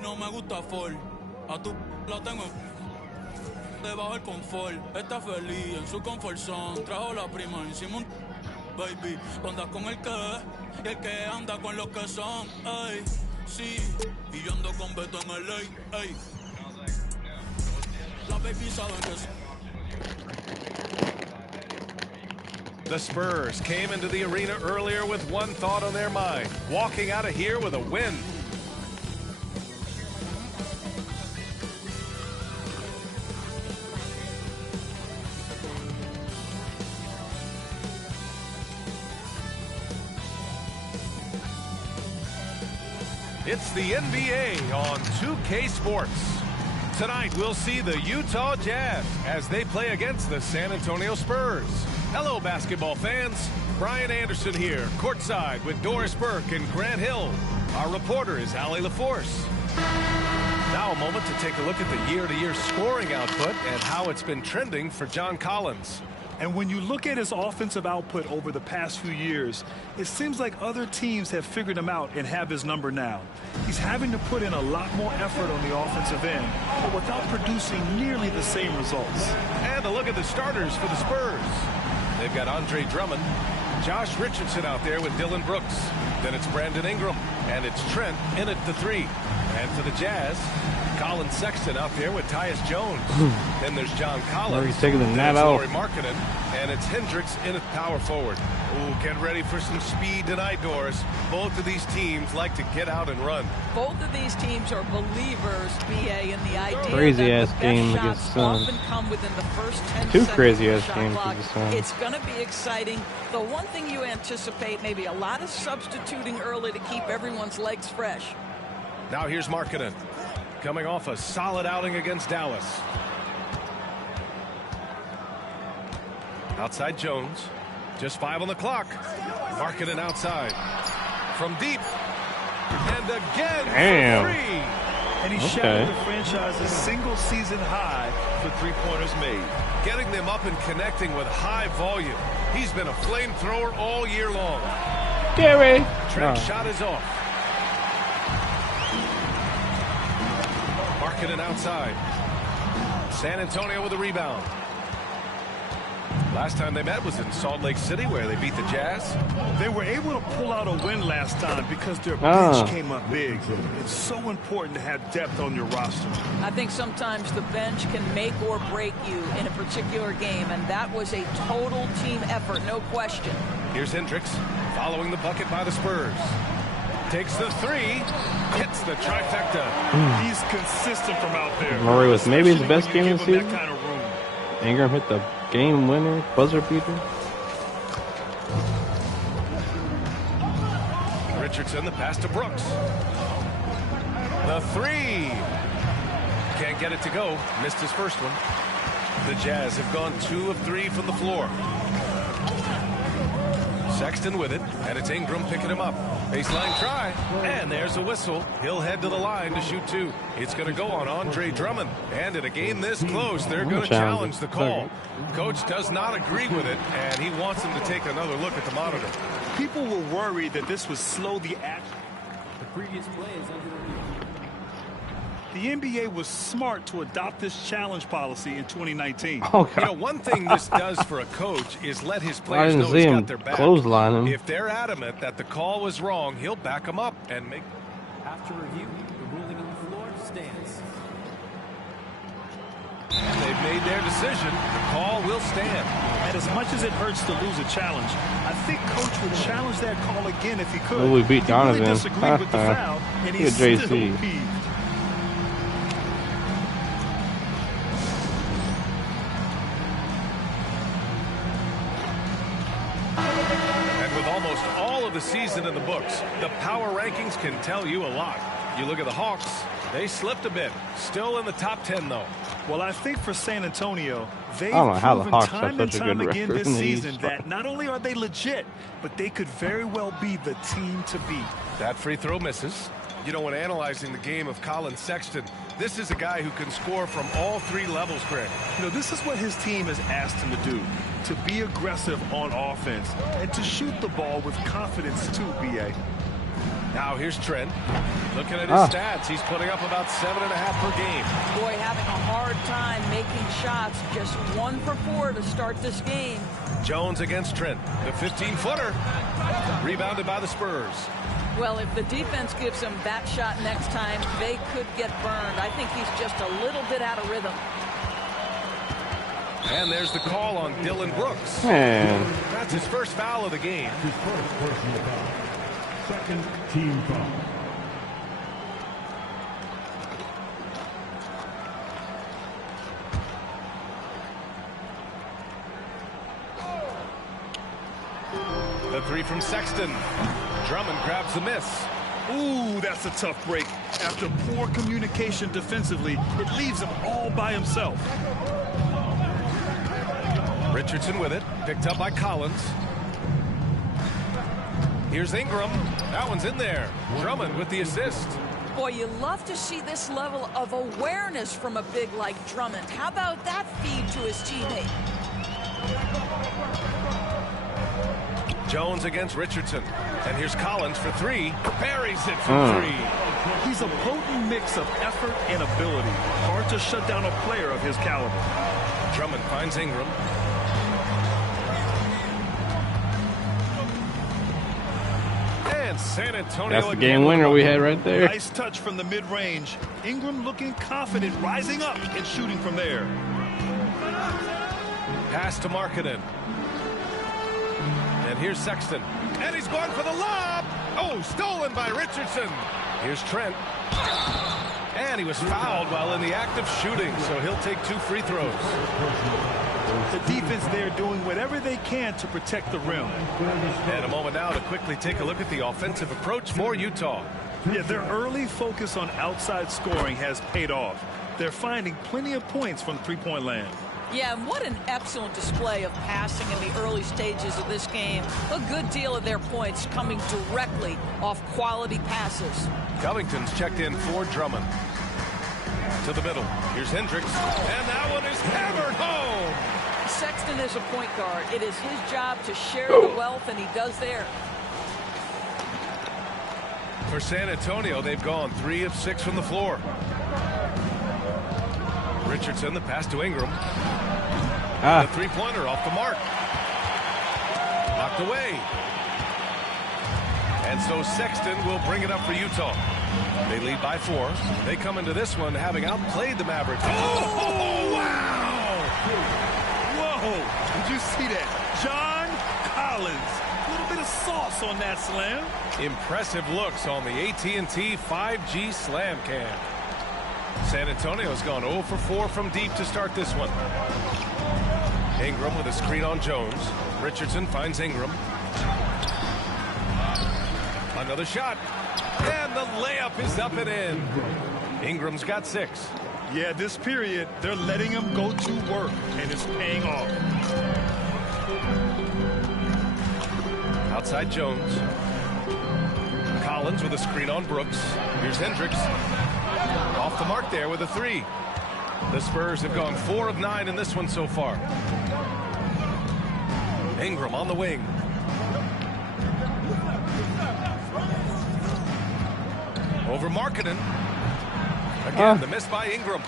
No me gusta Ford, a tu la tengo debajo el confort. Está feliz en su comfort zone. Trajo la prima encima un baby. Andas con el que y el que anda con los que son. Ey, sí, y yo ando con Beto en el ley. Ey, la baby saben que The Spurs came into the arena earlier with one thought on their mind, walking out of here with a win. It's the NBA on 2K Sports. Tonight, we'll see the Utah Jazz as they play against the San Antonio Spurs. Hello, basketball fans. Brian Anderson here, courtside with Doris Burke and Grant Hill. Our reporter is Allie LaForce. Now a moment to take a look at the year-to-year scoring output and how it's been trending for John Collins. And when you look at his offensive output over the past few years, it seems like other teams have figured him out and have his number now. He's having to put in a lot more effort on the offensive end, but without producing nearly the same results. And a look at the starters for the Spurs. They've got Andre Drummond, Josh Richardson out there with Dylan Brooks. Then it's Brandon Ingram, and it's Trent in at the 3. And for the Jazz, Colin Sexton out there with Tyus Jones. Then there's John Collins. He's taking the net out. Laurie Markkinen, and it's Hendricks in at power forward. Ooh, get ready for some speed tonight, Doris. Both of these teams like to get out and run. Both of these teams are believers, BA, in the idea crazy that ass the best game shots against Sun. often come within the first 10 Two seconds crazy of ass the shot games clock. against Sun. It's going to be exciting. The one thing you anticipate, maybe a lot of substituting early to keep everyone's legs fresh. Now here's Markkinen, coming off a solid outing against Dallas. Outside Jones, just 5 on the clock. Markkinen outside, from deep, and again Damn. for 3. And he shattered the franchise's single-season high for three-pointers made. Getting them up and connecting with high volume. He's been a flamethrower all year long. Gary. Trent's shot is off. Markkinen outside. San Antonio with a rebound. Last time they met was in Salt Lake City, where they beat the Jazz. They were able to pull out a win last time because their bench came up big. It's so important to have depth on your roster. I think sometimes the bench can make or break you in a particular game, and that was a total team effort, no question. Here's Hendricks, following the bucket by the Spurs. Takes the 3, hits the trifecta. He's consistent from out there. Murray was maybe his best game of the season. Kind of room. Ingram hit the game winner, buzzer beater. Richardson, the pass to Brooks. The 3. Can't get it to go. Missed his first one. The Jazz have gone 2 of 3 from the floor. Sexton with it, and it's Ingram picking him up. Baseline try, and there's a whistle. He'll head to the line to shoot 2. It's going to go on Andre Drummond. And in a game this close, they're going to challenge the call. Coach does not agree with it, and he wants him to take another look at the monitor. People were worried that this would slow the action. The previous play is under review. The NBA was smart to adopt this challenge policy in 2019. Oh, God. You know, one thing this does for a coach is let his players didn't know see he's him got their back. clothesline him. If they're adamant that the call was wrong, he'll back them up and make. After review, the ruling on the floor stands. And they've made their decision. The call will stand. And as much as it hurts to lose a challenge, I think Coach would challenge that call again if he could. Oh, we beat Donovan. He really disagreed with the foul, and he's Look at still JC. peeved. And with almost all of the season in the books, the power rankings can tell you a lot. You look at the Hawks, They slipped a bit. Still in the top 10, though. Well, I think for San Antonio, they've I don't know how the proven Hawks time have and such a time good again record this in the season East. that not only are they legit, but they could very well be the team to beat. That free throw misses. You know, when analyzing the game of Colin Sexton, this is a guy who can score from all three levels, Greg. You know, this is what his team has asked him to do, to be aggressive on offense and to shoot the ball with confidence too, B.A. Now here's Trent. Looking at his stats, he's putting up about 7.5 per game. Boy, having a hard time making shots. Just 1 for 4 to start this game. Jones against Trent. The 15-footer. Rebounded by the Spurs. Well, if the defense gives him that shot next time, they could get burned. I think he's just a little bit out of rhythm. And there's the call on Dylan Brooks. Man. That's his first foul of the game. His first personal foul. Second team foul. The three from Sexton. Drummond grabs the miss. Ooh, that's a tough break. After poor communication defensively, it leaves him all by himself. Richardson with it. Picked up by Collins. Here's Ingram. That one's in there. Drummond with the assist. Boy, you love to see this level of awareness from a big like Drummond. How about that feed to his teammate? Jones against Richardson. And here's Collins for three. Buries it from three. He's a potent mix of effort and ability. Hard to shut down a player of his caliber. Drummond finds Ingram. And San Antonio. That's the game winner we had right there. Nice touch from the mid-range. Ingram looking confident, rising up and shooting from there. Pass to Markkanen. And here's Sexton. And he's going for the lob. Oh, stolen by Richardson. Here's Trent. And he was fouled while in the act of shooting, so he'll take 2 free throws. The defense there doing whatever they can to protect the rim. And a moment now to quickly take a look at the offensive approach for Utah. Yeah, their early focus on outside scoring has paid off. They're finding plenty of points from three-point land. Yeah, and what an excellent display of passing in the early stages of this game. A good deal of their points coming directly off quality passes. Covington's checked in for Drummond. To the middle. Here's Hendricks. And that one is hammered home. Sexton is a point guard. It is his job to share the wealth, and he does there. For San Antonio, they've gone 3 of 6 from the floor. Richardson, the pass to Ingram. The three-pointer off the mark. Knocked away. And so Sexton will bring it up for Utah. They lead by 4. They come into this one having outplayed the Mavericks. Oh, wow! Whoa! Did you see that? John Collins. A little bit of sauce on that slam. Impressive looks on the AT&T 5G Slam Cam. San Antonio's gone 0 for 4 from deep to start this one. Ingram with a screen on Jones. Richardson finds Ingram. Another shot. And the layup is up and in. Ingram's got 6. Yeah, this period, they're letting him go to work, and it's paying off. Outside Jones. Collins with a screen on Brooks. Here's Hendricks. Off the mark there with a 3. The Spurs have gone 4 of 9 in this one so far. Ingram on the wing. Over Markkanen. Again, the miss by Ingram.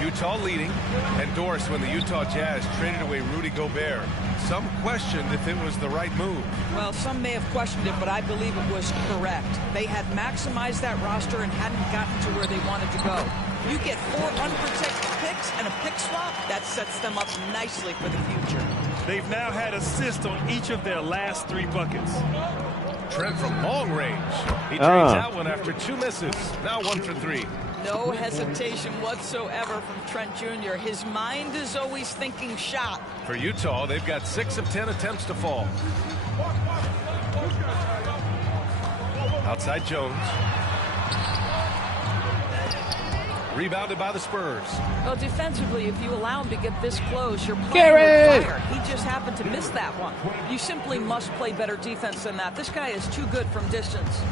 Utah leading. And Doris, when the Utah Jazz traded away Rudy Gobert, some questioned if it was the right move. Well, some may have questioned it, but I believe it was correct. They had maximized that roster and hadn't gotten to where they wanted to go. You get 4 unprotected picks and a pick swap, that sets them up nicely for the future. They've now had assists on each of their last 3 buckets. Trent from long range. He drains that one after 2 misses. Now 1 for 3. No hesitation whatsoever from Trent Jr. His mind is always thinking shot. For Utah, they've got 6 of 10 attempts to fall. Outside Jones. Rebounded by the Spurs. Well, defensively, if you allow him to get this close, you're playing with fire. He just happened to miss that one. You simply must play better defense than that. This guy is too good from distance.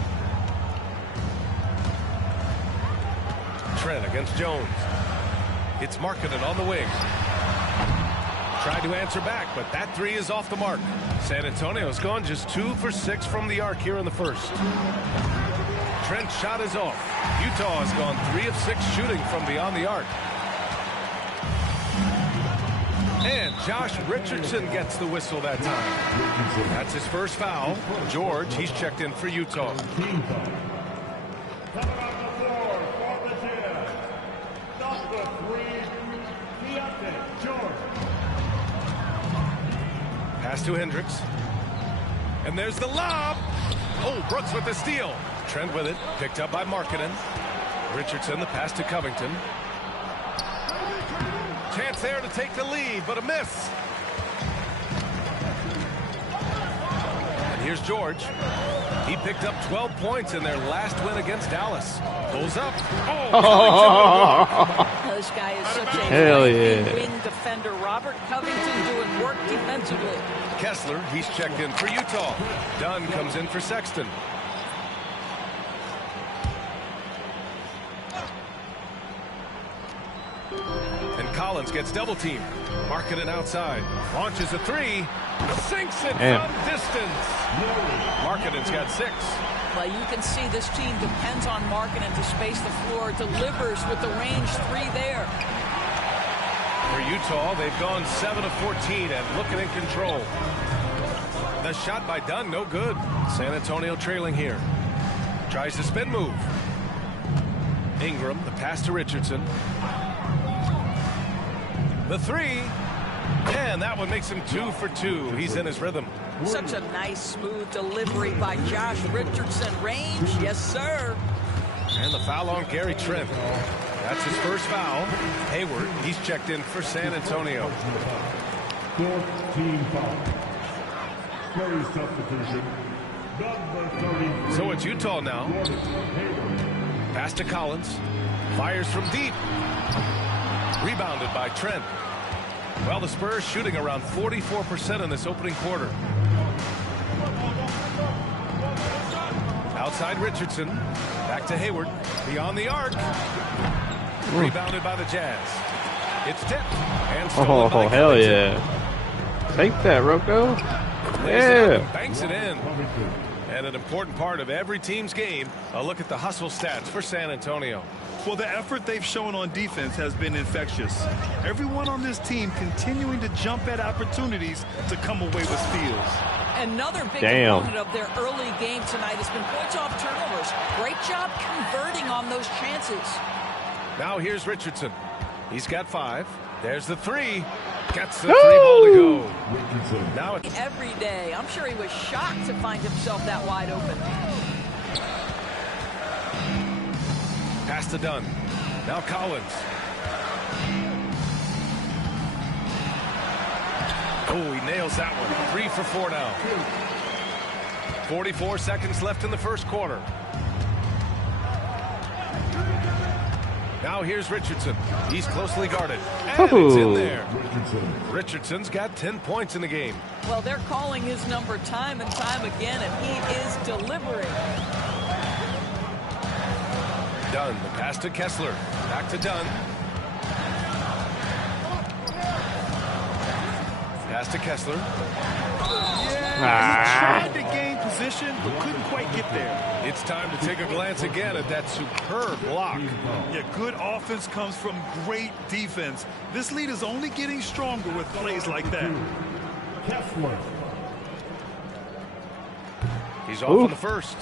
Trent against Jones. It's Markkanen on the wing. Tried to answer back, but that three is off the mark. San Antonio's gone just 2 for 6 from the arc here in the first. Trent's shot is off. Utah has gone 3 of 6 shooting from beyond the arc. And Josh Richardson gets the whistle that time. That's his first foul. George, he's checked in for Utah. Pass to Hendricks. And there's the lob. Oh, Brooks with the steal. Trent with it. Picked up by Markkanen. Richardson, the pass to Covington. Chance there to take the lead, but a miss. And here's George. He picked up 12 points in their last win against Dallas. Pulls up. Oh, this guy is such a wing defender. Robert Covington doing work defensively. Kessler, he's checked in for Utah. Dunn comes in for Sexton. And Collins gets double teamed. Markkanen outside. Launches a three. Sinks it from distance. Markkanen's got 6. Well, you can see this team depends on Markkanen to space the floor. Delivers with the range 3 there. For Utah, they've gone 7 of 14 and looking in control. The shot by Dunn, no good. San Antonio trailing here. Tries the spin move. Ingram, the pass to Richardson. The three. And that one makes him 2 for 2. He's in his rhythm. Such a nice, smooth delivery by Josh Richardson. Range, yes, sir. And the foul on Gary Trent. That's his first foul. Hayward, he's checked in for San Antonio. 14 foul. Spurs substitution. Number 33. So it's Utah now. Pass to Collins. Fires from deep. Rebounded by Trent. Well, the Spurs shooting around 44% in this opening quarter. Outside Richardson. Back to Hayward. Beyond the arc. Rebounded by the Jazz. It's tipped. And stolen by hell Covington. yeah. Take that, Rocco. Lays it up Yeah. and banks it in. And an important part of every team's game, a look at the hustle stats for San Antonio. Well, the effort they've shown on defense has been infectious. Everyone on this team continuing to jump at opportunities to come away with steals. Another big component of their early game tonight has been points off turnovers. Great job converting on those chances. Now here's Richardson. He's got 5. There's the 3. Gets the 3-ball to go. Now it's every day. I'm sure he was shocked to find himself that wide open. pass to Dunn. Now Collins. Oh, he nails that one. 3 for 4 now. 44 seconds left in the first quarter. Now here's Richardson. He's closely guarded. And it's in there. Richardson's got 10 points in the game. Well, they're calling his number time and time again, and he is delivering. Dunn, the pass to Kessler. Back to Dunn. Pass to Kessler. He tried to gain position, but couldn't quite get there. It's time to take a glance again at that superb block. Yeah, good offense comes from great defense. This lead is only getting stronger with plays like that. Kessler. He's off in the first.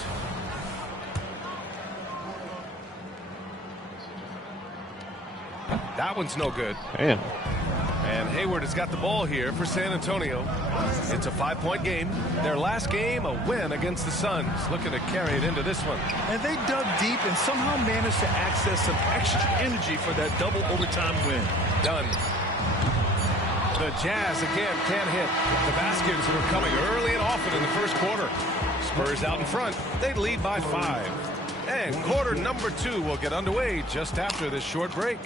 That one's no good. Damn. And Hayward has got the ball here for San Antonio. It's a 5-point game. Their last game, a win against the Suns. Looking to carry it into this one. And they dug deep and somehow managed to access some extra energy for that double overtime win. Done. The Jazz again can't hit. The baskets were coming early and often in the first quarter. Spurs out in front. They lead by 5. And quarter number 2 will get underway just after this short break.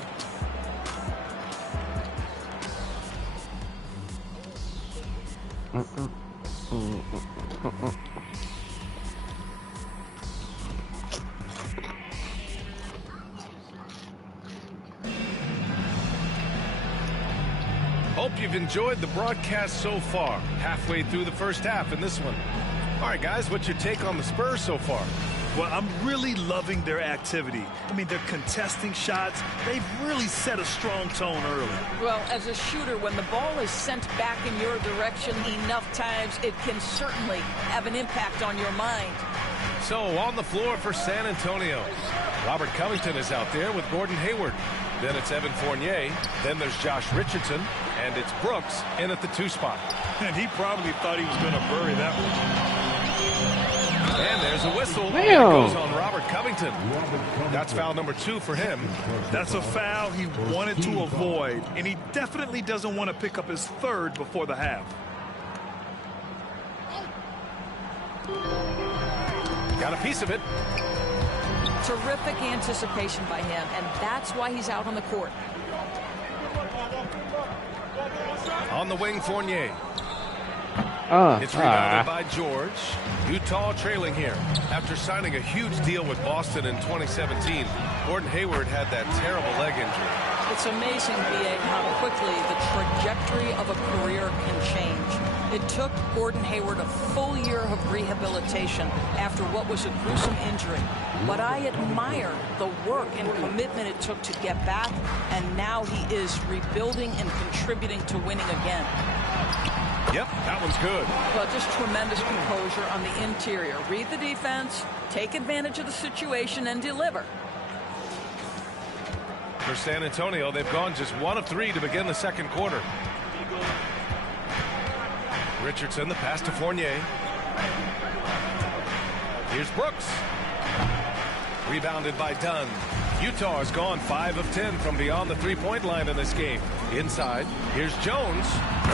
Hope you've enjoyed the broadcast so far. Halfway through the first half in this one. All right, guys, what's your take on the Spurs so far? Well, I'm really loving their activity. I mean, they're contesting shots. They've really set a strong tone early. Well, as a shooter, when the ball is sent back in your direction enough times, it can certainly have an impact on your mind. So, on the floor for San Antonio, Robert Covington is out there with Gordon Hayward. Then it's Evan Fournier. Then there's Josh Richardson. And it's Brooks in at the 2 spot. And he probably thought he was going to bury that one. And there's a whistle. Damn. It goes on Robert Covington. That's foul number 2 for him. That's a foul he wanted to avoid. And he definitely doesn't want to pick up his 3rd before the half. Got a piece of it. Terrific anticipation by him, and that's why he's out on the court. On the wing, Fournier. It's Ah. rebounded by George. Utah trailing here. After signing a huge deal with Boston in 2017, Gordon Hayward had that terrible leg injury. It's amazing, B.A., how quickly the trajectory of a career can change. It took Gordon Hayward a full year of rehabilitation after what was a gruesome injury. But I admire the work and commitment it took to get back, and now he is rebuilding and contributing to winning again. Yep, that one's good. Well, just tremendous composure on the interior. Read the defense, take advantage of the situation, and deliver. For San Antonio, they've gone just 1 of 3 to begin the second quarter. Richardson, the pass to Fournier. Here's Brooks. Rebounded by Dunn. Utah has gone 5 of 10 from beyond the 3-point line in this game. Inside, here's Jones.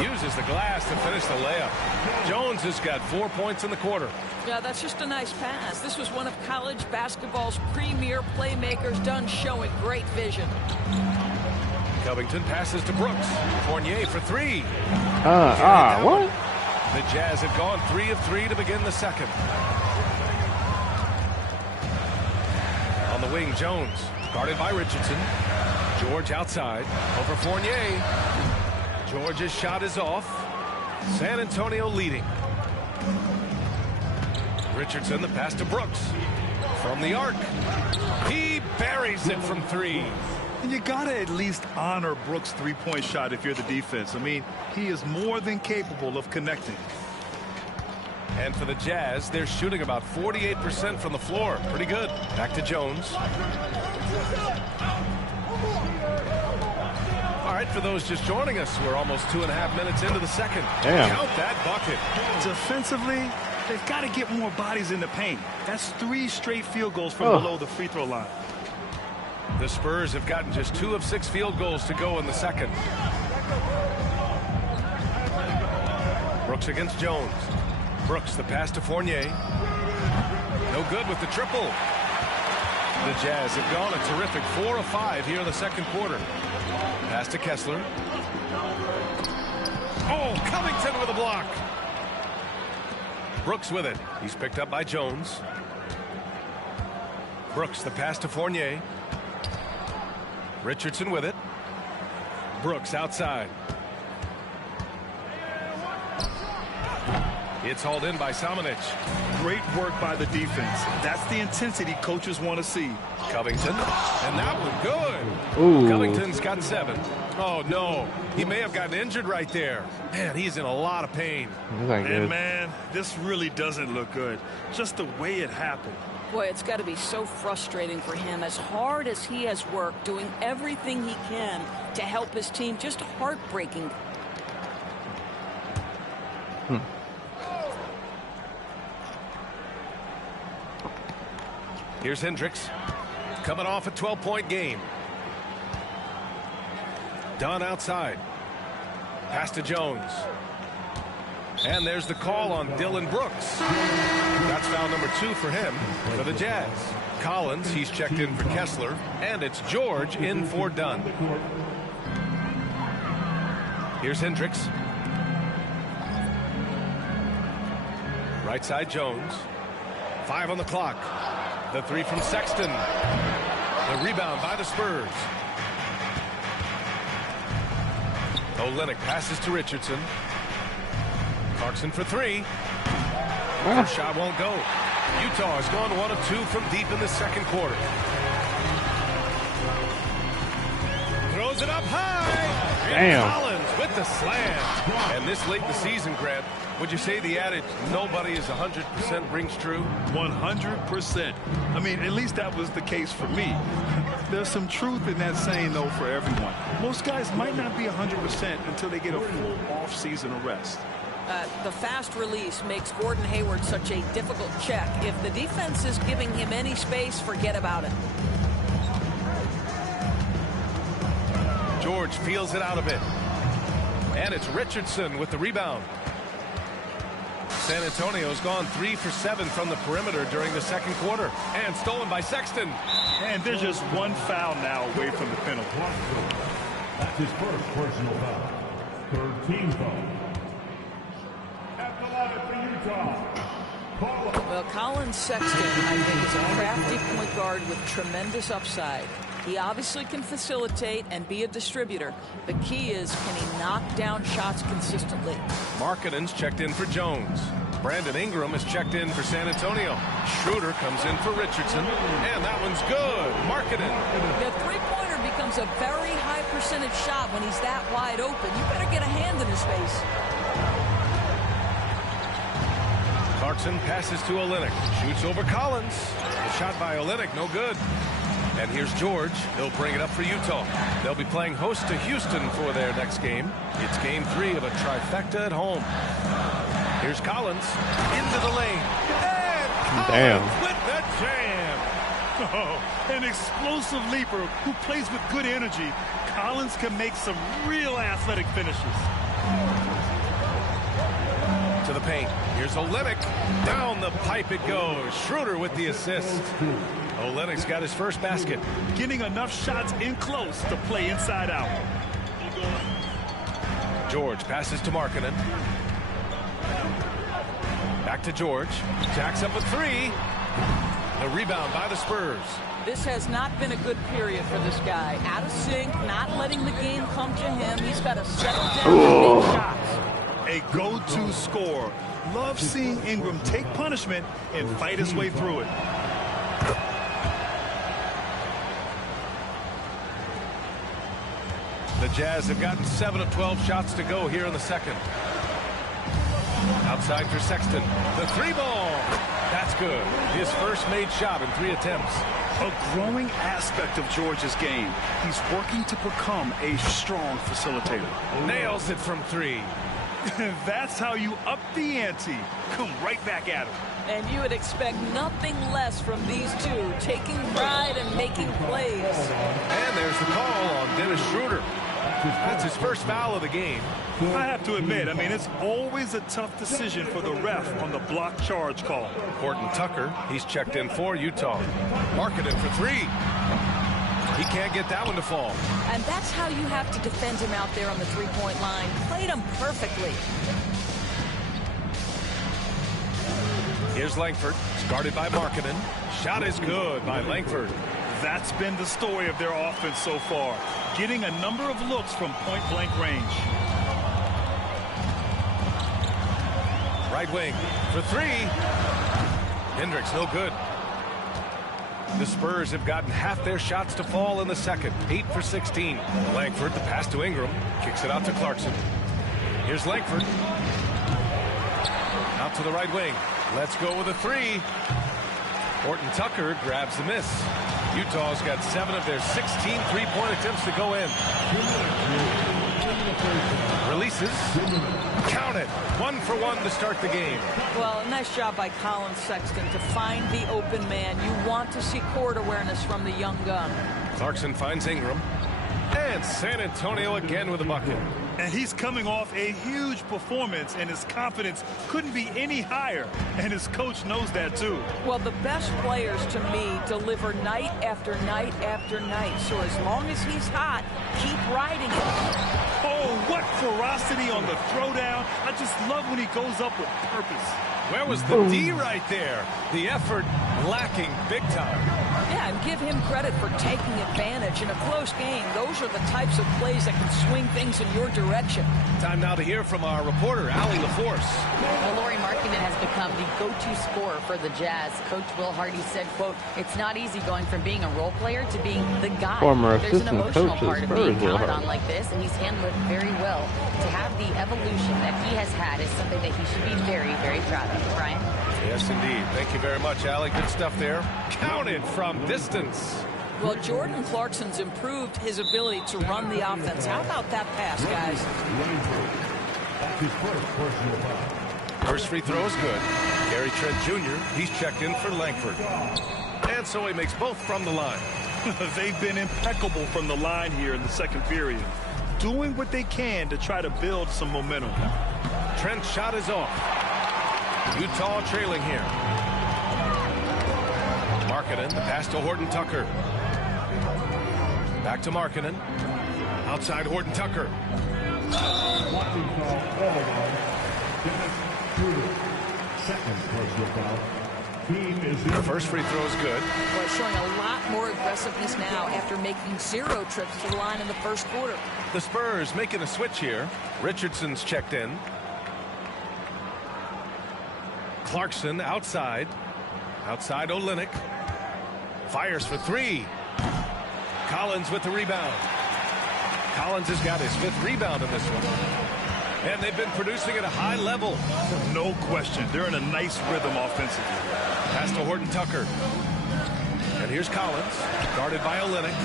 Uses the glass to finish the layup. Jones has got 4 points in the quarter. Yeah, that's just a nice pass. This was one of college basketball's premier playmakers, Dunn showing great vision. Covington passes to Brooks. Fournier for 3. What? The Jazz have gone 3 of 3 to begin the second. On the wing, Jones. Guarded by Richardson. George outside. Over Fournier. George's shot is off. San Antonio leading. Richardson, the pass to Brooks. From the arc. He buries it from 3. And you got to at least honor Brooks' 3-point shot if you're the defense. I mean, he is more than capable of connecting. And for the Jazz, they're shooting about 48% from the floor. Pretty good. Back to Jones. All right, for those just joining us, we're almost 2.5 minutes into the second. Damn. Count that bucket. Defensively, they've got to get more bodies in the paint. That's 3 straight field goals from below the free throw line. The Spurs have gotten just 2 of 6 field goals to go in the second. Brooks against Jones. Brooks, the pass to Fournier. No good with the triple. The Jazz have gone a terrific 4 of 5 here in the second quarter. Pass to Kessler. Oh, Covington with a block. Brooks with it. He's picked up by Jones. Brooks, the pass to Fournier. Richardson with it. Brooks outside. It's hauled in by Samanic. Great work by the defense. That's the intensity coaches want to see. Covington. And that one good. Ooh. Covington's got 7. Oh, no. He may have gotten injured right there. Man, he's in a lot of pain. And, man, this really doesn't look good. Just the way it happened. Boy, it's got to be so frustrating for him. As hard as he has worked, doing everything he can to help his team, just heartbreaking. Here's Hendricks. Coming off a 12-point game. Dunn outside. Pass to Jones. And there's the call on Dylan Brooks. That's foul number 2 for him for the Jazz. Collins, he's checked in for Kessler, and it's George in for Dunn. Here's Hendricks. Right side Jones. 5 on the clock. The 3 from Sexton. The rebound by the Spurs. Olynyk passes to Richardson. Clarkson for 3. First shot won't go. Utah has gone 1 of 2 from deep in the second quarter. Throws it up high. Damn. Collins with the slam. And this late in the season, Grant, would you say the adage, nobody is 100% rings true? 100%. I mean, at least that was the case for me. There's some truth in that saying, though, for everyone. Most guys might not be 100% until they get a full off-season rest. The fast release makes Gordon Hayward such a difficult check. If the defense is giving him any space, forget about it. George feels it out a bit. And it's Richardson with the rebound. San Antonio's gone 3 for 7 from the perimeter during the second quarter. And stolen by Sexton. And there's just one foul now away from the penalty. That's his first personal foul. Third team foul. At the line for Utah. Well, Colin Sexton, I think, is a crafty point guard with tremendous upside. He obviously can facilitate and be a distributor. The key is, can he knock down shots consistently? Markkanen's checked in for Jones. Brandon Ingram is checked in for San Antonio. Schroeder comes in for Richardson. And that one's good. Markkanen. The three-pointer becomes a very high percentage shot when he's that wide open. You better get a hand in his face. Clarkson passes to Olynyk. Shoots over Collins. The shot by Olynyk, no good. And here's George. He'll bring it up for Utah. They'll be playing host to Houston for their next game. It's game 3 of a trifecta at home. Here's Collins into the lane. And Collins with the jam. Oh, an explosive leaper who plays with good energy. Collins can make some real athletic finishes. To the paint. Here's Olynyk. Down the pipe it goes. Schroeder with the assist. Olynyk's got his first basket. Getting enough shots in close to play inside out. George passes to Markkanen. Back to George. Jacks up a 3. The rebound by the Spurs. This has not been a good period for this guy. Out of sync, not letting the game come to him. He's got to settle down and make shots. A go-to scorer. Love seeing Ingram take punishment and fight his way through it. The Jazz have gotten 7 of 12 shots to go here in the second. Outside for Sexton. The 3-ball. That's good. His first made shot in 3 attempts. A growing aspect of George's game. He's working to become a strong facilitator. Nails it from 3. That's how you up the ante. Come right back at him. And you would expect nothing less from these two, taking pride and making plays. And there's the call on Dennis Schroeder. That's his first foul of the game. I have to admit, I mean, it's always a tough decision for the ref on the block charge call. Horton Tucker, he's checked in for Utah. Markkanen for 3. He can't get that one to fall. And that's how you have to defend him out there on the three-point line. Played him perfectly. Here's Langford. It's guarded by Markkanen. Shot is good by Langford. That's been the story of their offense so far. Getting a number of looks from point-blank range. Right wing for 3. Hendricks, no good. The Spurs have gotten half their shots to fall in the second. 8 for 16. Langford, the pass to Ingram. Kicks it out to Clarkson. Here's Langford. Out to the right wing. Let's go with a 3. Horton Tucker grabs the miss. Utah's got 7 of their 16 three-point attempts to go in. Releases. Count it. 1 for 1 to start the game. Well, nice job by Colin Sexton to find the open man. You want to see court awareness from the young gun. Clarkson finds Ingram. And San Antonio again with a bucket. And he's coming off a huge performance, and his confidence couldn't be any higher. And his coach knows that, too. Well, the best players, to me, deliver night after night after night. So as long as he's hot, keep riding it. Oh, what ferocity on the throwdown. I just love when he goes up with purpose. Where was the D right there? The effort lacking big time. Yeah, and give him credit for taking advantage. In a close game, those are the types of plays that can swing things in your direction. Time now to hear from our reporter, Allie LaForce. Well, Lauri Markkanen has become the go-to scorer for the Jazz. Coach Will Hardy said, quote, "It's not easy going from being a role player to being the guy. Former There's an assistant emotional coach of part of Spurs, being Will counted Hardy. on like this, and he's handled it very well. To have the evolution that he has had is something that he should be very, very proud of." Brian? Yes, indeed. Thank you very much, Allie. Good stuff there. Counted from distance. Well, Jordan Clarkson's improved his ability to run the offense. How about that pass, guys? That's his first personal foul. First free throw is good. Gary Trent Jr., he's checked in for Langford. And so he makes both from the line. They've been impeccable from the line here in the second period, doing what they can to try to build some momentum. Trent's shot is off. Utah trailing here. Markkanen, the pass to Horton Tucker. Back to Markkanen. Outside Horton Tucker. Watching foul all on Dennis Schroeder. Second personal foul. Team is in. The first free throw is good. Well, showing a lot more aggressiveness now after making 0 trips to the line in the first quarter. The Spurs making a switch here. Richardson's checked in. Clarkson outside. Outside Olynyk. Fires for 3. Collins with the rebound. Collins has got his 5th rebound in this one. And they've been producing at a high level. No question. They're in a nice rhythm offensively. Pass to Horton Tucker. And here's Collins, guarded by Olynyk.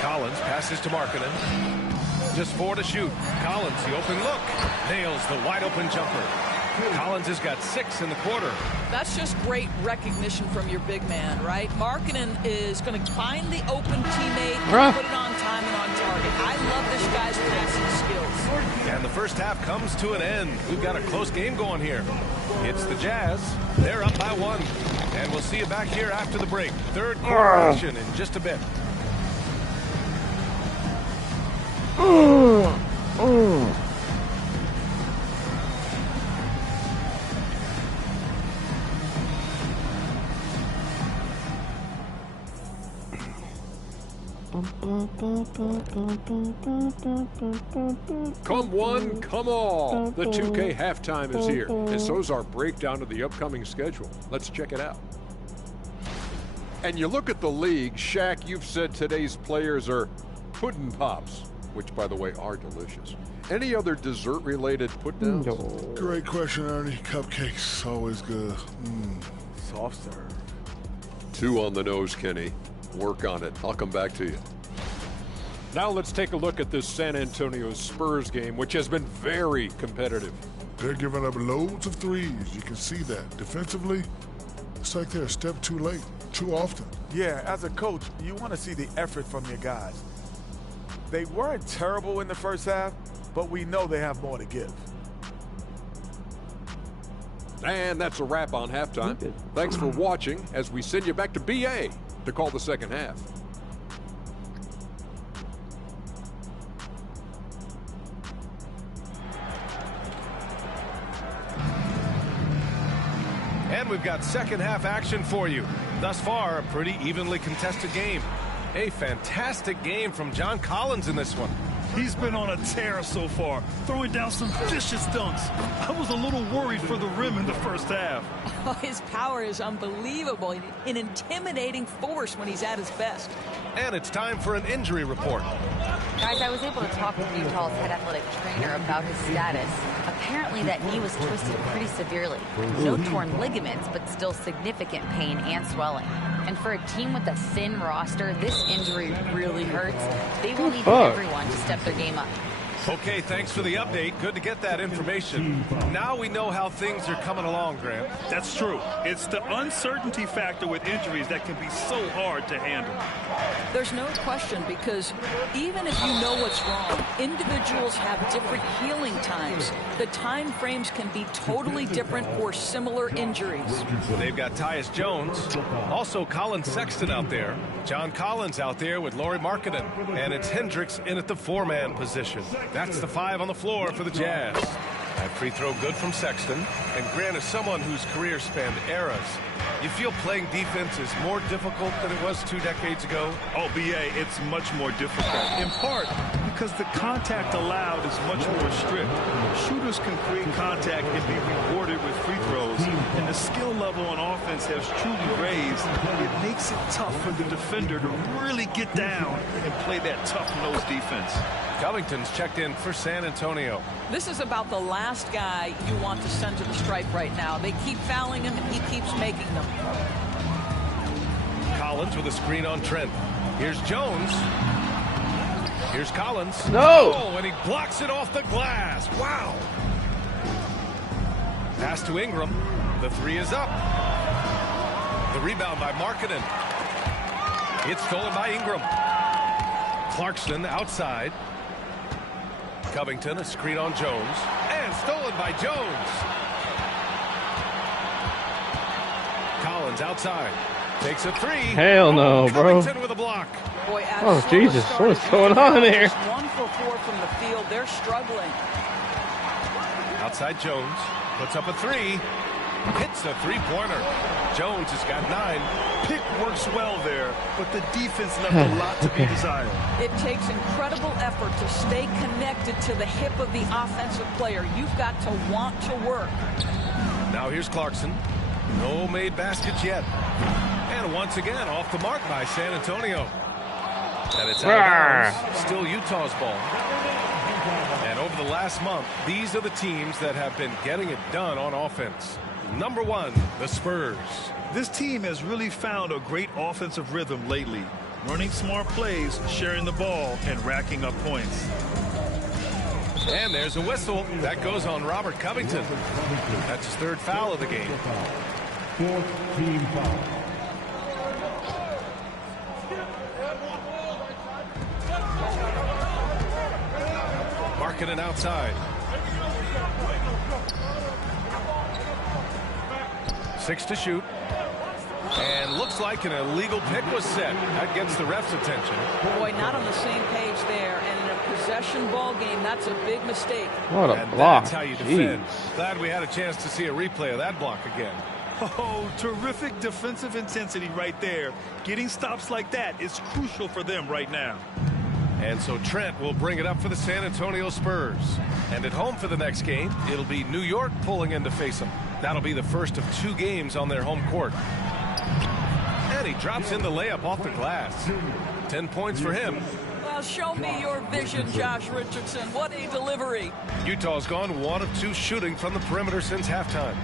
Collins passes to Markkanen. Just 4 to shoot. Collins, the open look. Nails the wide open jumper. Collins has got 6 in the quarter. That's just great recognition from your big man, right? Markkanen is going to find the open teammate and put it on time and on target. I love this guy's passing skills. And the first half comes to an end. We've got a close game going here. It's the Jazz. They're up by 1. And we'll see you back here after the break. Third quarter action in just a bit. Come one, come all. The 2K halftime is here, and so's our breakdown of the upcoming schedule. Let's check it out. And you look at the league, Shaq, you've said today's players are pudding pops, which, by the way, are delicious. Any other dessert-related put-downs? Great question, Ernie. Cupcakes, always good. Soft serve. 2 on the nose, Kenny. Work on it. I'll come back to you. Now let's take a look at this San Antonio Spurs game, which has been very competitive. They're giving up loads of threes. You can see that. Defensively, it's like they're a step too late, too often. Yeah, as a coach, you want to see the effort from your guys. They weren't terrible in the first half, but we know they have more to give. And that's a wrap on halftime. Thanks for watching as we send you back to BA to call the second half. And we've got second half action for you. Thus far, a pretty evenly contested game. A fantastic game from John Collins in this one. He's been on a tear so far, throwing down some vicious dunks. I was a little worried for the rim in the first half. Oh, his power is unbelievable. An intimidating force when he's at his best. And it's time for an injury report. Guys, I was able to talk with Utah's head athletic trainer about his status. Apparently that knee was twisted pretty severely. No torn ligaments, but still significant pain and swelling. And for a team with a thin roster, this injury really hurts. They will need everyone to step their game up. Okay, thanks for the update. Good to get that information. Now we know how things are coming along, Grant. That's true. It's the uncertainty factor with injuries that can be so hard to handle. There's no question, because even if you know what's wrong, individuals have different healing times. The time frames can be totally different for similar injuries. They've got Tyus Jones, also Colin Sexton out there, John Collins out there with Lauri Markkanen, and it's Hendricks in at the 4-man position. That's the 5 on the floor for the Jazz. That free throw good from Sexton. And Grant, is someone whose career spanned eras, you feel playing defense is more difficult than it was 2 decades ago? Oh, BA, it's much more difficult. In part because the contact allowed is much more strict. Shooters can create contact and be rewarded with free throws. And the skill level on offense has truly raised. It makes it tough for the defender to really get down and play that tough-nosed defense. Covington's checked in for San Antonio. This is about the last guy you want to send to the stripe right now. They keep fouling him, and he keeps making them. Collins with a screen on Trent. Here's Jones. Here's Collins. No! Oh, and he blocks it off the glass. Wow! Pass to Ingram. The 3 is up. The rebound by Markkanen. It's stolen by Ingram. Clarkson outside. Covington, a screen on Jones, and stolen by Jones. Collins outside, takes a 3. Hell no, bro. Covington with a block. Boy, oh, Jesus, what is going on here? 1 for 4 from the field. They're struggling. Outside Jones, puts up a 3. Hits a 3-pointer. Jones has got 9. Pick works well there, but the defense left a lot to be desired. It takes incredible effort to stay connected to the hip of the offensive player. You've got to want to work. Now here's Clarkson. No made baskets yet. And once again, off the mark by San Antonio. And it's out of bounds. Still Utah's ball. And over the last month, these are the teams that have been getting it done on offense. Number 1, the Spurs. This team has really found a great offensive rhythm lately. Running smart plays, sharing the ball, and racking up points. And there's a whistle. That goes on Robert Covington. That's his 3rd foul of the game. 4th team foul. Markkanen outside. 6 to shoot. And looks like an illegal pick was set. That gets the ref's attention. Boy, not on the same page there. And in a possession ball game, that's a big mistake. What a and block. That's how you defend. Glad we had a chance to see a replay of that block again. Oh, terrific defensive intensity right there. Getting stops like that is crucial for them right now. And so Trent will bring it up for the San Antonio Spurs. And at home for the next game, it'll be New York pulling in to face them. That'll be the first of 2 games on their home court. And he drops in the layup off the glass. 10 points for him. Well, show me your vision, Josh Richardson. What a delivery. Utah's gone 1 of 2 shooting from the perimeter since halftime.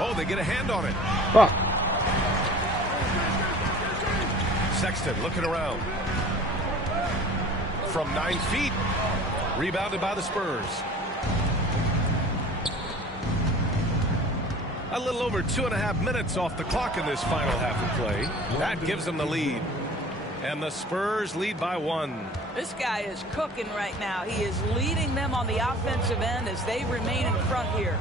Oh, they get a hand on it. Fuck. Sexton looking around. From 9 feet. Rebounded by the Spurs. A little over 2.5 minutes off the clock in this final half of play. That gives them the lead. And the Spurs lead by 1. This guy is cooking right now. He is leading them on the offensive end as they remain in front here.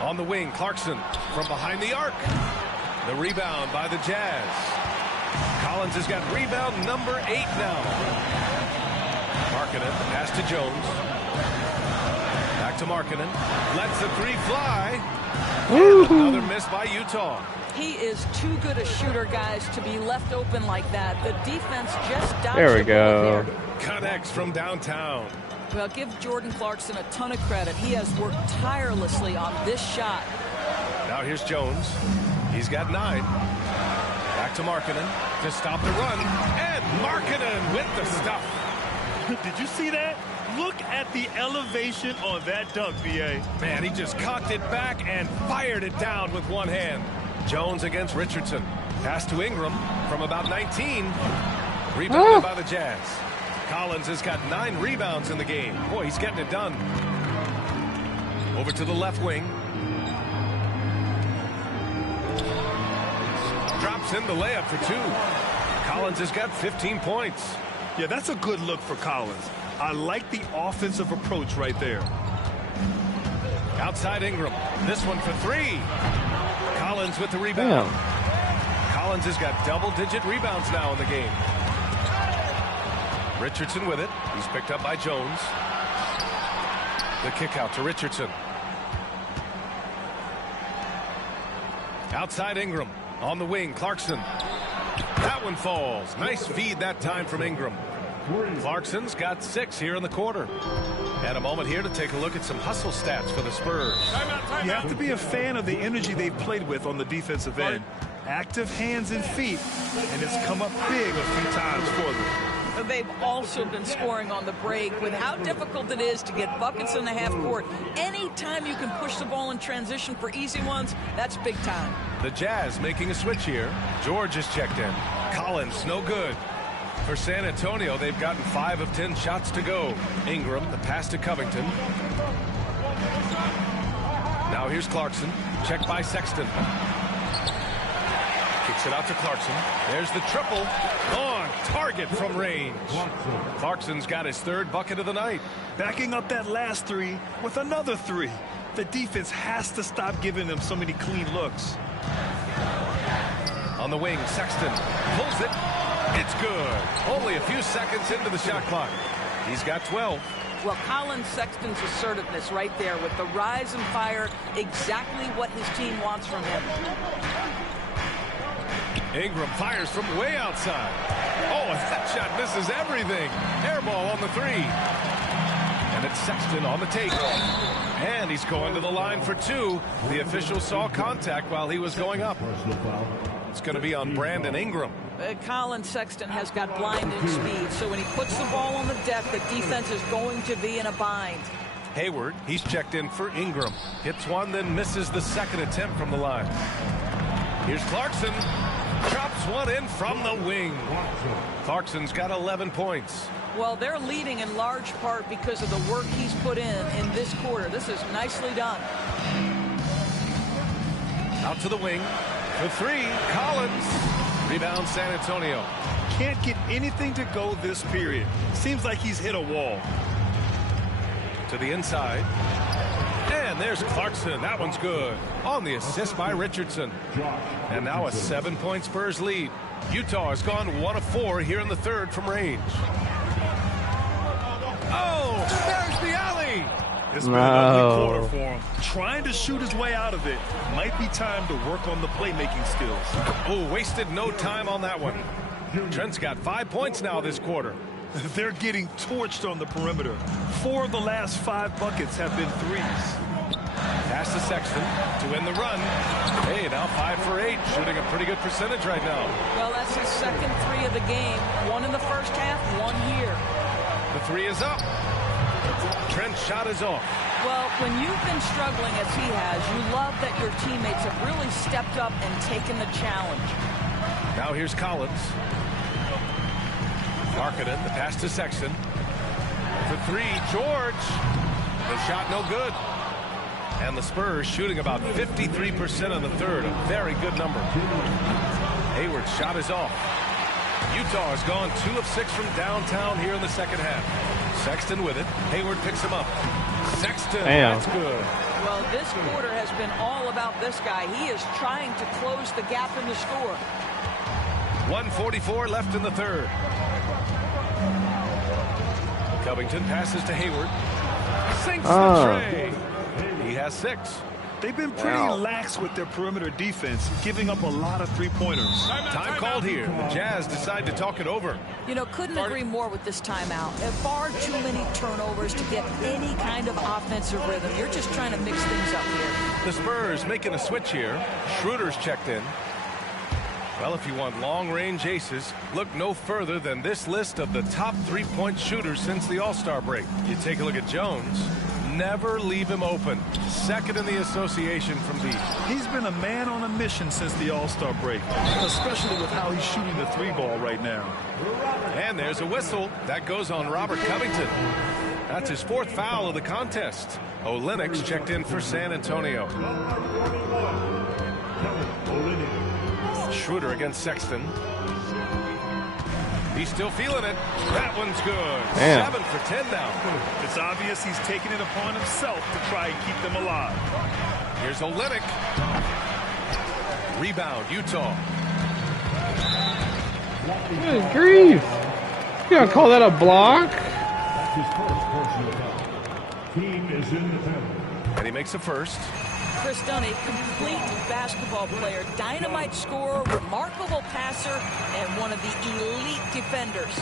On the wing, Clarkson from behind the arc. The rebound by the Jazz. Collins has got rebound number 8 now. Markkanen, pass to Jones. Back to Markkanen. Lets the 3 fly. And another miss by Utah. He is too good a shooter, guys, to be left open like that. The defense just dodged There we go. Connects from downtown. Well, give Jordan Clarkson a ton of credit. He has worked tirelessly on this shot. Now here's Jones. He's got 9. Back to Markkanen to stop the run. And Markkanen with the stuff. Did you see that? Look at the elevation on that dunk, BA. Man, he just cocked it back and fired it down with one hand. Jones against Richardson. Pass to Ingram from about 19. Rebounded by the Jazz. Collins has got 9 rebounds in the game. Boy, he's getting it done. Over to the left wing. Drops in the layup for 2. Collins has got 15 points. Yeah, that's a good look for Collins. I like the offensive approach right there. Outside Ingram. This one for 3. Collins with the rebound. Collins has got double-digit rebounds now in the game. Richardson with it. He's picked up by Jones. The kick out to Richardson. Outside Ingram. On the wing, Clarkson. That one falls. Nice feed that time from Ingram. Clarkson's got 6 here in the quarter. And a moment here to take a look at some hustle stats for the Spurs. You have to be a fan of the energy they've played with on the defensive end. Active hands and feet, and it's come up big a few times for them. They've also been scoring on the break. With how difficult it is to get buckets in the half court, anytime you can push the ball in transition for easy ones, that's big time. The Jazz making a switch here. George is checked in. Collins, no good. For San Antonio, they've gotten 5 of 10 shots to go. Ingram, the pass to Covington. Now here's Clarkson. Checked by Sexton. Kicks it out to Clarkson. There's the triple. On target from range. Clarkson's got his 3rd bucket of the night. Backing up that last 3 with another 3. The defense has to stop giving them so many clean looks. On the wing, Sexton pulls it. It's good. Only a few seconds into the shot clock. He's got 12. Well, Colin Sexton's assertiveness right there with the rise and fire, exactly what his team wants from him. Ingram fires from way outside. Oh, that shot misses everything. Air ball on the 3. And it's Sexton on the take. And he's going to the line for 2. The official saw contact while he was going up. It's going to be on Brandon Ingram. Colin Sexton has got blinding speed, so when he puts the ball on the deck, the defense is going to be in a bind. Hayward, he's checked in for Ingram. Hits one, then misses the 2nd attempt from the line. Here's Clarkson. Drops one in from the wing. Clarkson's got 11 points. Well, they're leading in large part because of the work he's put in this quarter. This is nicely done. Out to the wing. For 3, Collins. Rebound San Antonio. Can't get anything to go this period. Seems like he's hit a wall. To the inside. And there's Clarkson. That one's good. On the assist by Richardson. And now a 7-point Spurs lead. Utah has gone 1 of 4 here in the 3rd from range. Oh, there's the alley. It's been an ugly quarter for him. Trying to shoot his way out of it. Might be time to work on the playmaking skills. Oh, wasted no time on that one. Trent's got 5 points now this quarter. They're getting torched on the perimeter. 4 of the last 5 buckets have been 3s. Pass to Sexton to win the run. Hey, now 5 for 8, shooting a pretty good percentage right now. Well, that's his 2nd 3 of the game. 1 in the first half, 1 here. The 3 is up. Trent's shot is off. Well, when you've been struggling as he has, you love that your teammates have really stepped up and taken the challenge. Now here's Collins. Markkanen, the pass to Sexton. For 3, George. The shot no good. And the Spurs shooting about 53% in the 3rd. A very good number. Hayward's shot is off. Utah has gone 2 of 6 from downtown here in the 2nd half. Sexton with it. Hayward picks him up. Sexton, that's good. Well, this quarter has been all about this guy. He is trying to close the gap in the score. 1:44 left in the 3rd. Covington passes to Hayward. Sinks the tray. He has 6. They've been pretty lax with their perimeter defense, giving up a lot of 3-pointers. Time called here. The Jazz decide to talk it over. You know, couldn't agree more with this timeout. Far too many turnovers to get any kind of offensive rhythm. You're just trying to mix things up here. The Spurs making a switch here. Schroeder's checked in. Well, if you want long-range aces, look no further than this list of the top 3-point shooters since the All-Star break. You take a look at Jones. never leave him open. Second in the association from deep. He's been a man on a mission since the All-Star break, especially with how he's shooting the 3-ball right now. And there's a whistle. That goes on Robert Covington. That's his 4th foul of the contest. Olynyk's checked in for San Antonio. Schroeder against Sexton. He's still feeling it. That one's good. Damn. 7 for 10 now. It's obvious he's taking it upon himself to try and keep them alive. Here's Olynyk. Rebound, Utah. Good grief. You gotta call that a block? Team is in the penalty. And he makes the first. Chris Dunn, a complete basketball player, dynamite scorer, remarkable passer, and one of the elite defenders.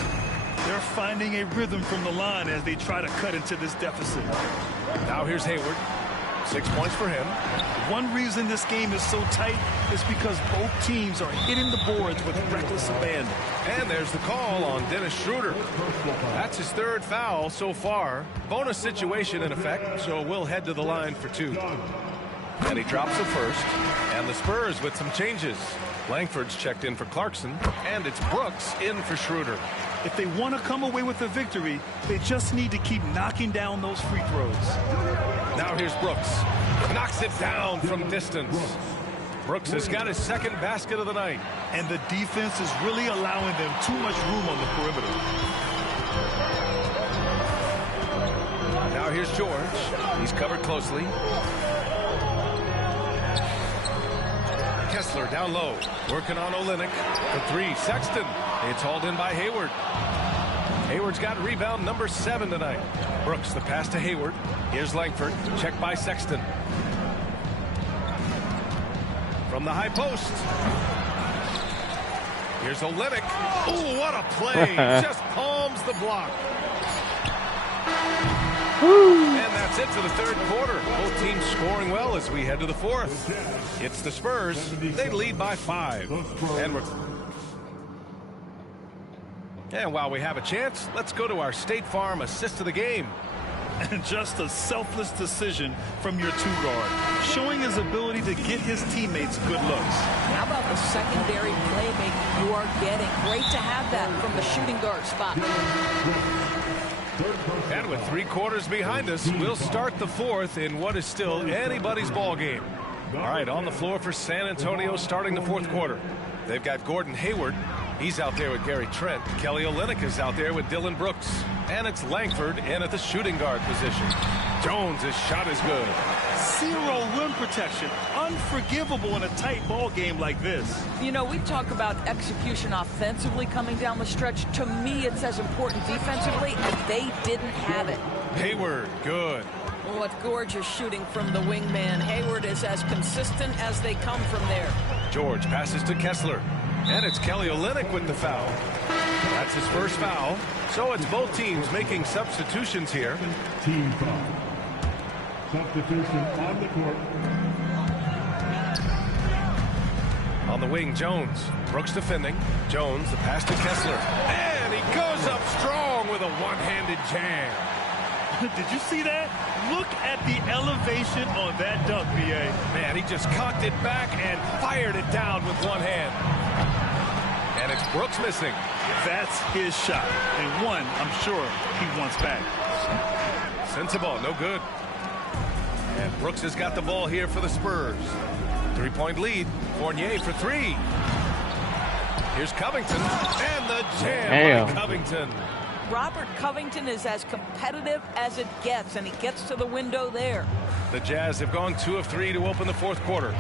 They're finding a rhythm from the line as they try to cut into this deficit. Now here's Hayward. 6 points for him. One reason this game is so tight is because both teams are hitting the boards with reckless abandon. And there's the call on Dennis Schroeder. That's his 3rd foul so far. Bonus situation in effect, so we'll head to the line for 2. And he drops the first. And the Spurs with some changes. Langford's checked in for Clarkson. And it's Brooks in for Schroeder. If they want to come away with a victory, they just need to keep knocking down those free throws. Now here's Brooks. Knocks it down from distance. Brooks has got his 2nd basket of the night. And the defense is really allowing them too much room on the perimeter. Now here's George. He's covered closely. Kessler down low. Working on Olynyk. For 3, Sexton. It's hauled in by Hayward. Hayward's got rebound number 7 tonight. Brooks, the pass to Hayward. Here's Langford. Checked by Sexton. From the high post. Here's Olynyk. Oh, what a play. Just palms the block. And that's it for the 3rd quarter. Both teams scoring well as we head to the 4th. It's the Spurs. They lead by 5. And while we have a chance, let's go to our State Farm assist of the game. And just a selfless decision from your 2-guard, showing his ability to get his teammates good looks. How about the secondary playmaking you are getting? Great to have that from the shooting guard spot. And with 3 quarters behind us, we'll start the 4th in what is still anybody's ball game. All right, on the floor for San Antonio starting the 4th quarter. They've got Gordon Hayward. He's out there with Gary Trent. Kelly Olynyk is out there with Dillon Brooks. And it's Langford in at the shooting guard position. Jones' shot is good. 0 rim protection. Unforgivable in a tight ball game like this. You know, we talk about execution offensively coming down the stretch. To me, it's as important defensively, and they didn't have it. Hayward, good. What gorgeous shooting from the wingman. Hayward is as consistent as they come from there. George passes to Kessler. And it's Kelly Olynyk with the foul. That's his 1st foul. So it's both teams making substitutions here. Team foul. Substitution on the court. On the wing, Jones. Brooks defending. Jones, the pass to Kessler. And he goes up strong with a one-handed jam. Did you see that? Look at the elevation on that dunk, B.A. Man, he just cocked it back and fired it down with one hand. And it's Brooks missing. That's his shot. And one, I'm sure, he wants back. Sensible, no good. And Brooks has got the ball here for the Spurs. 3-point lead. Fournier for 3. Here's Covington. And the jam by Covington. Robert Covington is as competitive as it gets, and he gets to the window there. The Jazz have gone 2 of 3 to open the 4th quarter.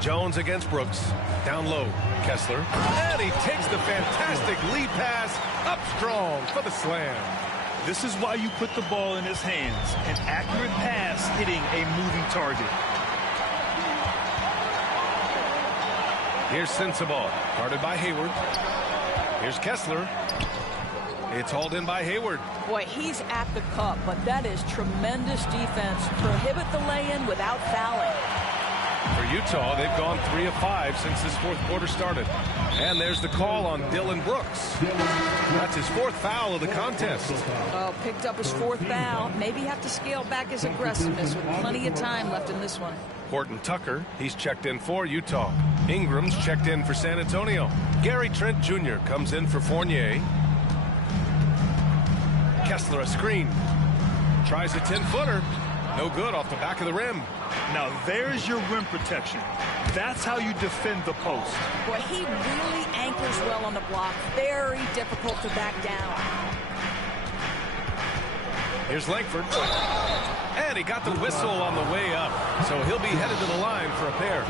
Jones against Brooks. Down low, Kessler. And he takes the fantastic lead pass up strong for the slam. This is why you put the ball in his hands. An accurate pass hitting a moving target. Here's Sensible, guarded by Hayward. Here's Kessler. It's hauled in by Hayward. Boy, he's at the cup, but that is tremendous defense. Prohibit the lay-in without fouling. For Utah, they've gone 3 of 5 since this fourth quarter started. And there's the call on Dylan Brooks. That's his 4th foul of the contest. Oh, picked up his 4th foul. Maybe have to scale back his aggressiveness with plenty of time left in this one. Horton Tucker, he's checked in for Utah. Ingram's checked in for San Antonio. Gary Trent Jr. comes in for Fournier. Kessler a screen. Tries a 10-footer. No good off the back of the rim. Now there's your rim protection. That's how you defend the post. Boy, he really anchors well on the block. Very difficult to back down. Here's Langford. And he got the whistle on the way up. So he'll be headed to the line for a pair.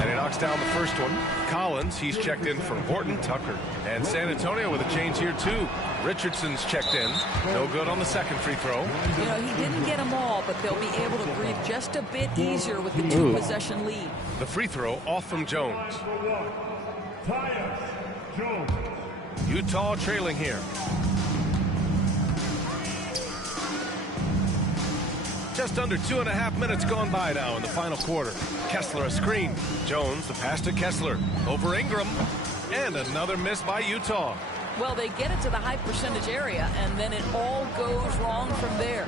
And he knocks down the first one. Collins, he's checked in for Horton Tucker. And San Antonio with a change here, too. Richardson's checked in. No good on the second free throw. You know, he didn't get them all, but they'll be able to breathe just a bit easier with the 2-possession lead. The free throw off from Jones. Utah trailing here. Just under 2.5 minutes gone by now in the final quarter. Kessler a screen. Jones, the pass to Kessler. Over Ingram. And another miss by Utah. Well, they get it to the high percentage area, and then it all goes wrong from there.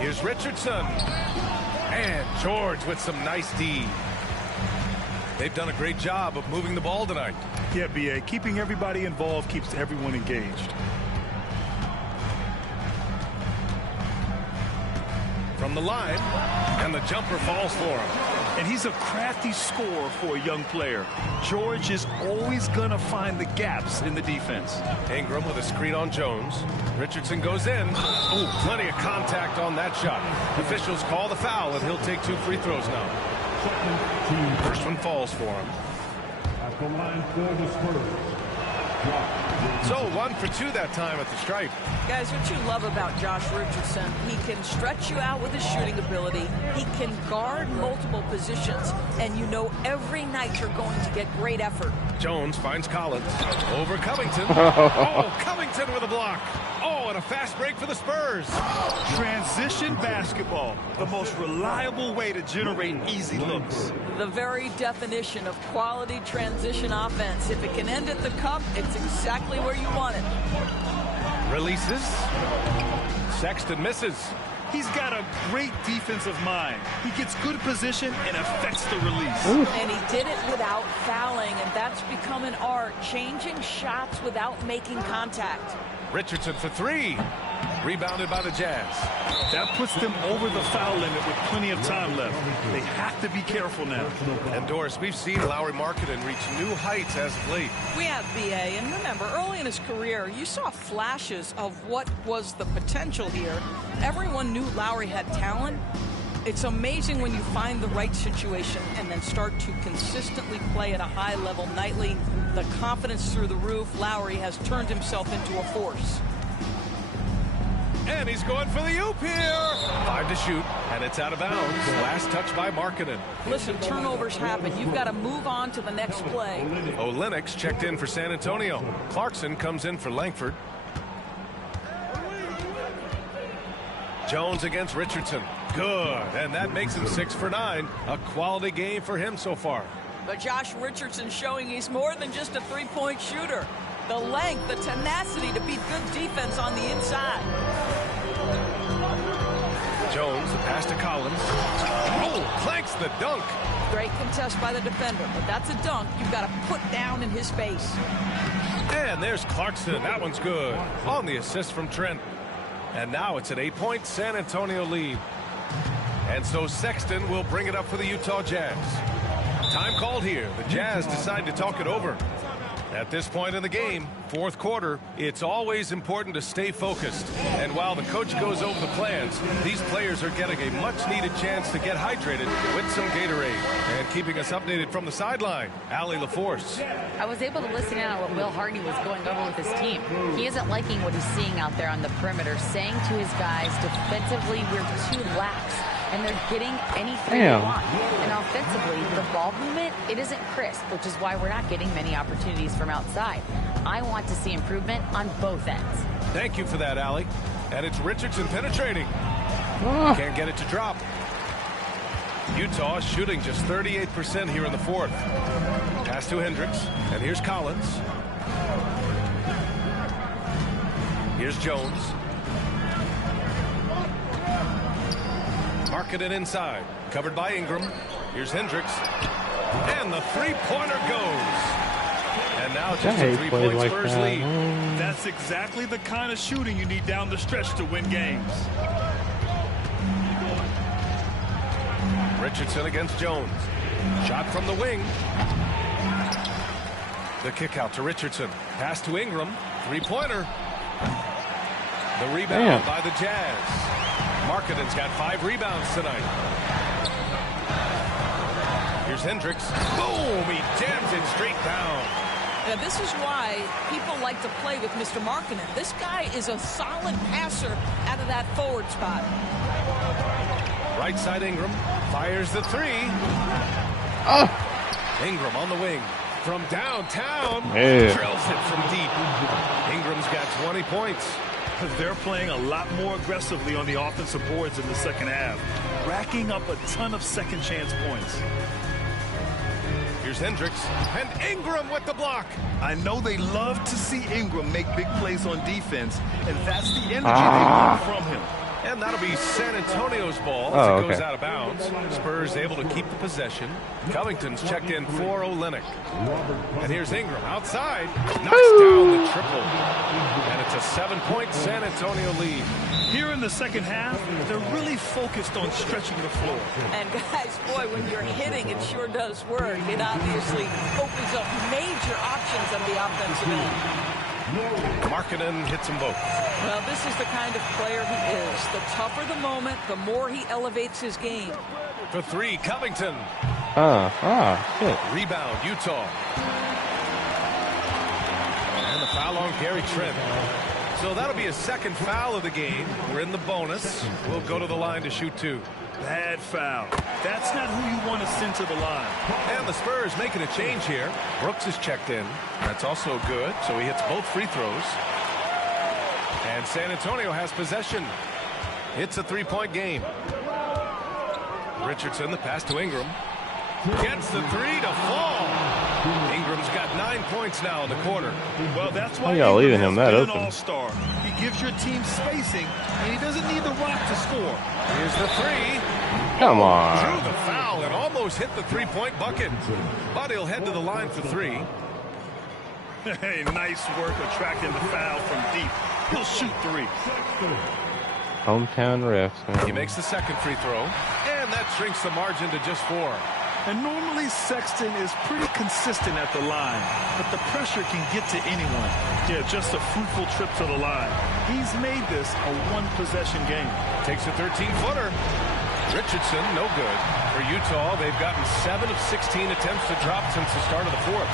Here's Richardson. And George with some nice D. They've done a great job of moving the ball tonight. Yeah, B.A. Keeping everybody involved keeps everyone engaged. From the line, and the jumper falls for him. And he's a crafty scorer for a young player. George is always going to find the gaps in the defense. Ingram with a screen on Jones. Richardson goes in. Oh, plenty of contact on that shot. Officials call the foul, and he'll take 2 free throws now. First one falls for him. At the line for the Spurs. So 1 for 2 that time at the stripe. Guys, what you love about Josh Richardson, he can stretch you out with his shooting ability. He can guard multiple positions, and you know every night you're going to get great effort. Jones finds Collins. Over Covington. Oh, Covington with a block. Oh, and a fast break for the Spurs. Transition basketball, the most reliable way to generate easy looks. The very definition of quality transition offense. If it can end at the cup, it's exactly where you want it. Releases. Sexton misses. He's got a great defensive mind. He gets good position and affects the release. And he did it without fouling, and that's become an art, changing shots without making contact. Richardson for 3. Rebounded by the Jazz. That puts them over the foul limit with plenty of time left. They have to be careful now. And Doris, we've seen Lauri Markkanen reach new heights as of late. We have BA, and remember, early in his career, you saw flashes of what was the potential here. Everyone knew Lauri had talent. It's amazing when you find the right situation and then start to consistently play at a high level nightly. The confidence through the roof. Lauri has turned himself into a force. And he's going for the oop here. 5 to shoot, and it's out of bounds. Last touch by Markkanen. Listen, turnovers happen. You've got to move on to the next play. Olynyk checked in for San Antonio. Clarkson comes in for Langford. Jones against Richardson. Good, and that makes him 6 for 9. A quality game for him so far. But Josh Richardson showing he's more than just a three-point shooter. The length, the tenacity to beat good defense on the inside. Jones, the pass to Collins. Oh, clanks the dunk. Great contest by the defender, but that's a dunk you've got to put down in his face. And there's Clarkson. That one's good. On the assist from Trent. And now it's an 8-point San Antonio lead. And so Sexton will bring it up for the Utah Jazz. Time called here. The Jazz decide to talk it over. At this point in the game, fourth quarter, it's always important to stay focused. And while the coach goes over the plans, these players are getting a much-needed chance to get hydrated with some Gatorade. And keeping us updated from the sideline, Allie LaForce. I was able to listen in on what Will Hardy was going over with his team. He isn't liking what he's seeing out there on the perimeter, saying to his guys, defensively, we're too lax. And they're getting anything they want. And offensively, the ball movement, it isn't crisp, which is why we're not getting many opportunities from outside. I want to see improvement on both ends. Thank you for that, Allie. And it's Richardson penetrating. Can't get it to drop. Utah shooting just 38% here in the fourth. Pass to Hendricks, and here's Collins. Here's Jones. Marking it inside. Covered by Ingram. Here's Hendricks. And the three-pointer goes. And now just a 3-point Spurs lead. That's exactly the kind of shooting you need down the stretch to win games. Richardson against Jones. Shot from the wing. The kick out to Richardson. Pass to Ingram. Three-pointer. The rebound by the Jazz. Markkanen's got 5 rebounds tonight. Here's Hendricks. Boom! He jams it straight down. Now, this is why people like to play with Mr. Markkanen. This guy is a solid passer out of that forward spot. Right side Ingram fires the three. Ingram on the wing from downtown. Drills it from deep. Ingram's got 20 points. They're playing a lot more aggressively on the offensive boards in the second half, racking up a ton of second chance points. Here's Hendricks, and Ingram with the block. I know they love to see Ingram make big plays on defense, and that's the energy they want from him. And that'll be San Antonio's ball as it goes out of bounds. Spurs able to keep the possession. Covington's checked in for Olynyk. And here's Ingram outside. Knocks down the triple. And it's a 7-point San Antonio lead. Here in the second half, they're really focused on stretching the floor. And guys, boy, when you're hitting, it sure does work. It obviously opens up major options on the offensive end. Markkanen hits them both. Well, this is the kind of player he is. The tougher the moment, the more he elevates his game. For 3, Covington. Shit. Rebound, Utah. And the foul on Gary Trent. So that'll be a second foul of the game. We're in the bonus. We'll go to the line to shoot 2. Bad foul. That's not who you want to send to the line. And the Spurs making a change here. Brooks is checked in. That's also good, so he hits both free throws. And San Antonio has possession. It's a 3-point game. Richardson, the pass to Ingram. Gets the 3 to fall. Ingram's got 9 points now in the quarter. Well, that's why y'all leaving him that open. An all-star. He gives your team spacing, and he doesn't need the rock to score. Here's the 3. Come on. Drew the foul and almost hit the 3-point bucket. But he'll head to the line for 3. Hey, nice work attracting the foul from deep. He'll shoot 3. Hometown refs, man. He makes the second free throw, and that shrinks the margin to just 4. And normally Sexton is pretty consistent at the line, but the pressure can get to anyone. Yeah, just a fruitful trip to the line. He's made this a one-possession game. Takes a 13-footer. Richardson, no good. For Utah, they've gotten 7 of 16 attempts to drop since the start of the fourth.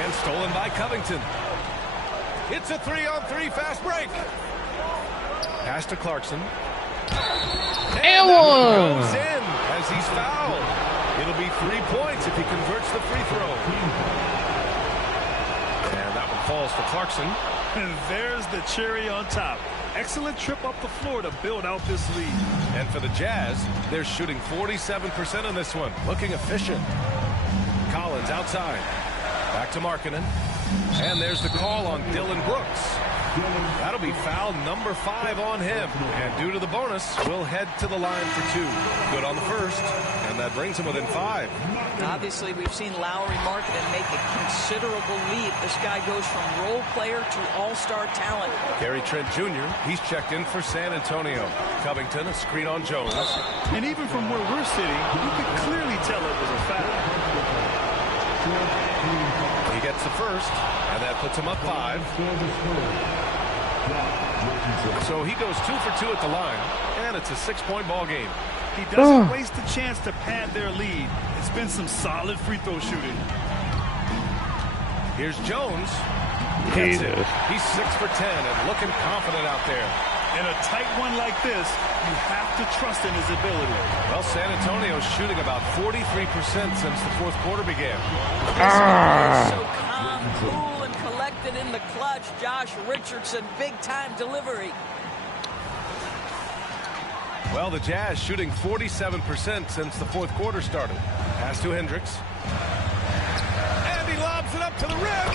And stolen by Covington. It's a 3-on-3 fast break. Pass to Clarkson. And goes in as he's fouled. It'll be 3 points if he converts the free throw. And that one falls for Clarkson. And there's the cherry on top. Excellent trip up the floor to build out this lead. And for the Jazz, they're shooting 47% on this one. Looking efficient. Collins outside. Back to Markkanen. And there's the call on Dylan Brooks. That'll be foul number 5 on him. And due to the bonus, we'll head to the line for 2. Good on the first. And that brings him within 5. Obviously, we've seen Lauri Markkanen make a considerable leap. This guy goes from role player to all-star talent. Gary Trent Jr., he's checked in for San Antonio. Covington, a screen on Jones. And even from where we're sitting, you can clearly tell it was a foul. He gets the first, and that puts him up 5. So he goes 2 for 2 at the line, and it's a 6-point ball game. He doesn't waste a chance to pad their lead. It's been some solid free throw shooting. Here's Jones. Gets it. He's 6 for 10 and looking confident out there. In a tight one like this, you have to trust in his ability. Well, San Antonio's shooting about 43% since the fourth quarter began. So calm, cool, and collected in the clutch. Josh Richardson, big-time delivery. Well, the Jazz shooting 47% since the fourth quarter started. Pass to Hendricks. And he lobs it up to the rim.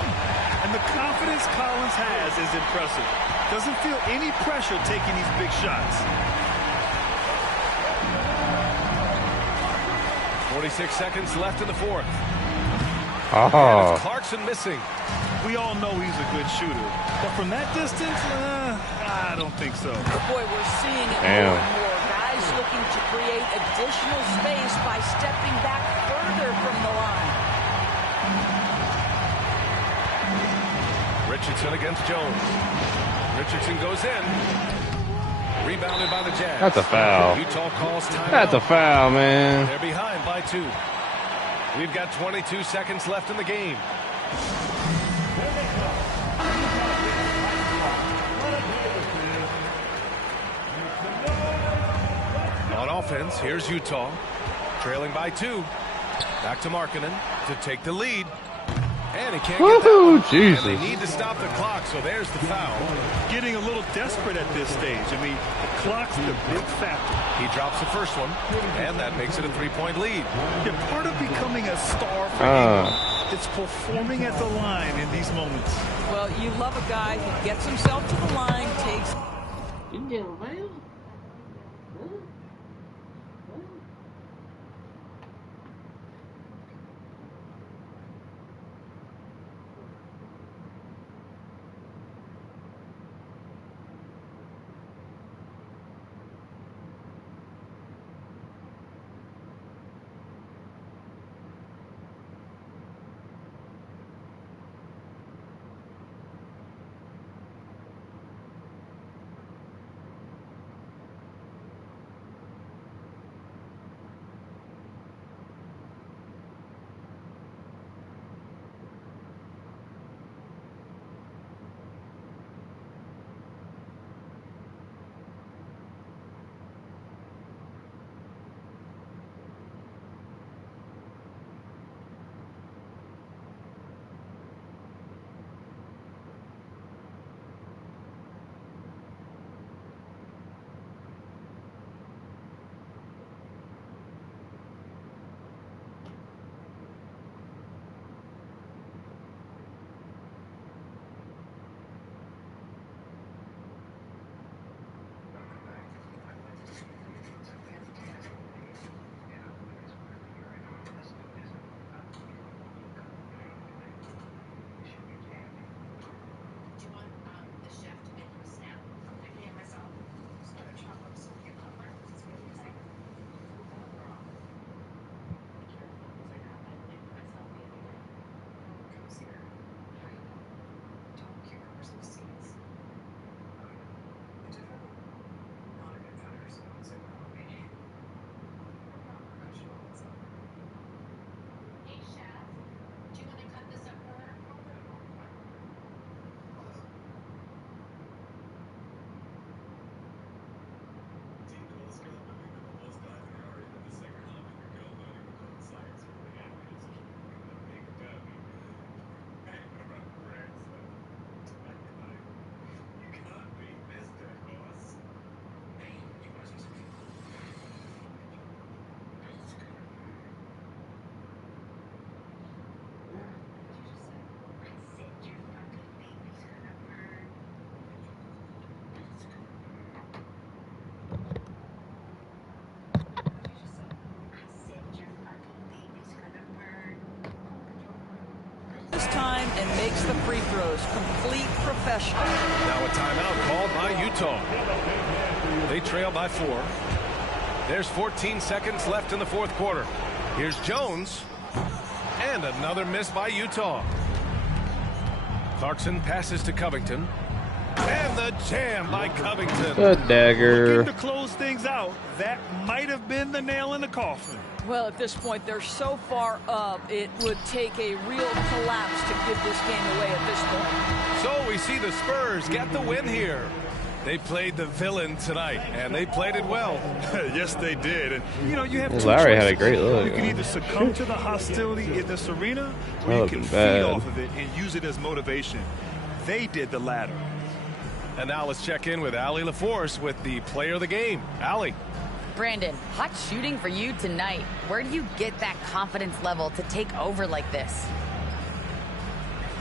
And the confidence Collins has is impressive. Doesn't feel any pressure taking these big shots. 46 seconds left in the fourth. Oh. Clarkson missing. We all know he's a good shooter. But from that distance, I don't think so. Boy, we're seeing it more and more. Guys looking to create additional space by stepping back further from the line. Richardson against Jones. Richardson goes in. Rebounded by the Jazz. That's a foul. Utah calls timeout. That's a foul, man. They're behind by 2. We've got 22 seconds left in the game. On offense, here's Utah. Trailing by 2. Back to Markkanen to take the lead. And he can't get that one. Jesus. And they need to stop the clock, so there's the foul. Getting a little desperate at this stage. I mean, the clock's the big factor. He drops the first one, and that makes it a 3-point lead. Yeah, part of becoming a star for England, it's performing at the line in these moments. Well, you love a guy who gets himself to the line, takes... Time and makes the free throws. Complete professional. Now a timeout called by Utah. They trail by 4. There's 14 seconds left in the fourth quarter. Here's Jones. And another miss by Utah. Clarkson passes to Covington. And the jam by Covington. Good dagger. Looking to close things out. That might have been the nail in the coffin. Well, at this point, they're so far up, it would take a real collapse to give this game away at this point. So we see the Spurs get the win here. They played the villain tonight, and they played it well. Yes, they did. And, you know, you have two Larry choices. had a great look. You can either succumb to the hostility in this arena, or you can feed bad. off of it and use it as motivation. They did the latter. And now let's check in with Allie LaForce with the player of the game. Allie. Brandon, hot shooting for you tonight. Where do you get that confidence level to take over like this?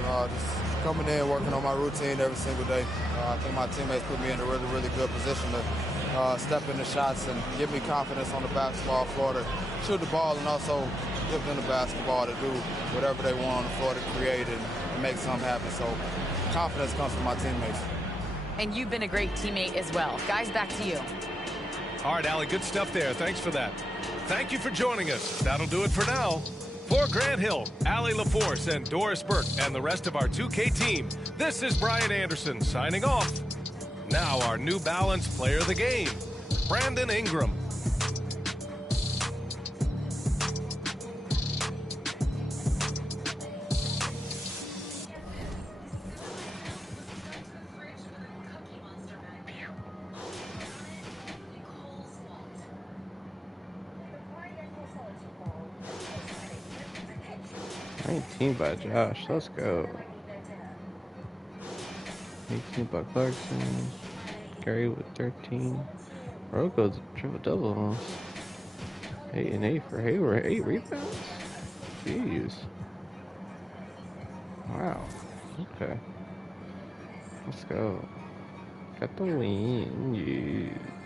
Just coming in, working on my routine every single day. I think my teammates put me in a really, really good position to step into shots and give me confidence on the basketball floor to shoot the ball, and also give them the basketball to do whatever they want on the floor to create and make something happen. So confidence comes from my teammates. And you've been a great teammate as well. Guys, back to you. All right, Allie, good stuff there. Thanks for that. Thank you for joining us. That'll do it for now. For Grant Hill, Allie LaForce, and Doris Burke, and the rest of our 2K team, this is Brian Anderson signing off. Now our New Balance player of the game, Brandon Ingram. By Josh, let's go. 18 by Clarkson. Gary with 13. Rocco's triple double almost. 8 and 8 for Hayward. 8 rebounds? Jeez. Wow. Okay. Let's go. Got the win. Yeah.